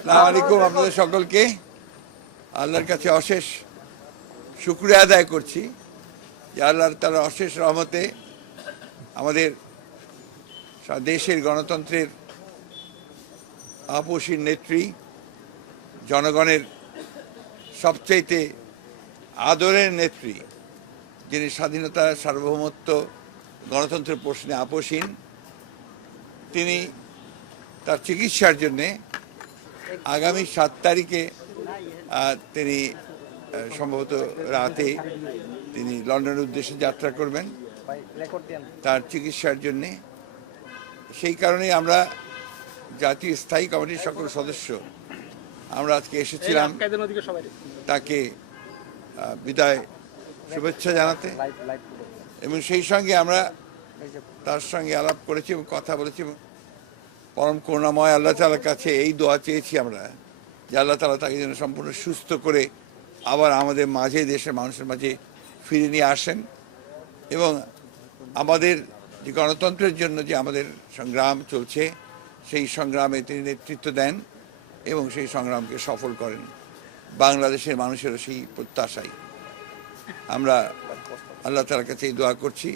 আসসালামু আলাইকুম আপনাদের সকলকে। আল্লাহর কাছে অশেষ শুকরিয়া আদায় করছি যে আল্লাহর তাআলার অশেষ রহমতে আমাদের দেশের গণতন্ত্রের আপসীর নেত্রী, জনগণের সবচাইতে আদরের নেত্রী, যিনি স্বাধীনতা, সার্বভৌমত্ব, গণতন্ত্রের প্রশ্নে আপসীন, তিনি তার চিকিৎসার জন্যে আগামী 7 তারিখে তিনি সম্ভবত রাতে তিনি লন্ডনের উদ্দেশ্যে যাত্রা করবেন তার চিকিৎসার জন্যে। সেই কারণেই আমরা জাতীয় স্থায়ী কমিটির সকল সদস্য আমরা আজকে এসেছিলাম তাকে বিদায় শুভেচ্ছা জানাতে, এবং সেই সঙ্গে আমরা তার সঙ্গে আলাপ করেছি এবং কথা বলেছি। পরম করুণাময় আল্লাহ তাআলার কাছে এই দোয়া চেয়েছি আমরা যে আল্লাহ তাআলা তাকে যেন সম্পূর্ণ সুস্থ করে আবার আমাদের মাঝে, দেশের মানুষের মাঝে ফিরে নিয়ে আসেন, এবং আমাদের যে গণতন্ত্রের জন্য যে আমাদের সংগ্রাম চলছে সেই সংগ্রামে তিনি নেতৃত্ব দেন এবং সেই সংগ্রামকে সফল করেন। বাংলাদেশের মানুষেরও সেই প্রত্যাশাই আমরা আল্লাহ তাআলার কাছে এই দোয়া করছি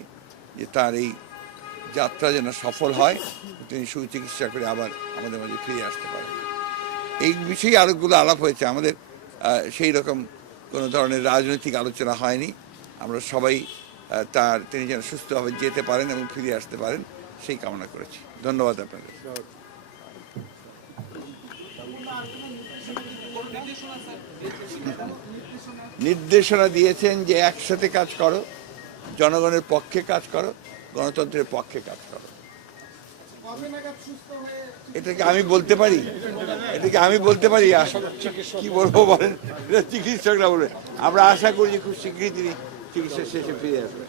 যে তার এই যাত্রা যেন সফল হয়, তিনি সুচিকিৎসা করে আবার আমাদের মাঝে ফিরে আসতে পারেন। এই বিষয়ে আরোগুলো আলাপ হয়েছে, আমাদের সেই রকম কোনো ধরনের রাজনৈতিক আলোচনা হয়নি। আমরা সবাই তিনি যেন সুস্থভাবে যেতে পারেন এবং ফিরে আসতে পারেন সেই কামনা করেছি। ধন্যবাদ আপনাদের। নির্দেশনা দিয়েছেন যে একসাথে কাজ করো, জনগণের পক্ষে কাজ করো, গণতন্ত্রের পক্ষে কাজ করো। এটাকে আমি বলতে পারি? কি বলবো বলেন, চিকিৎসকরা বলবেন। আমরা আশা করি যে খুব শীঘ্রই তিনি চিকিৎসা শেষে ফিরে আসবেন।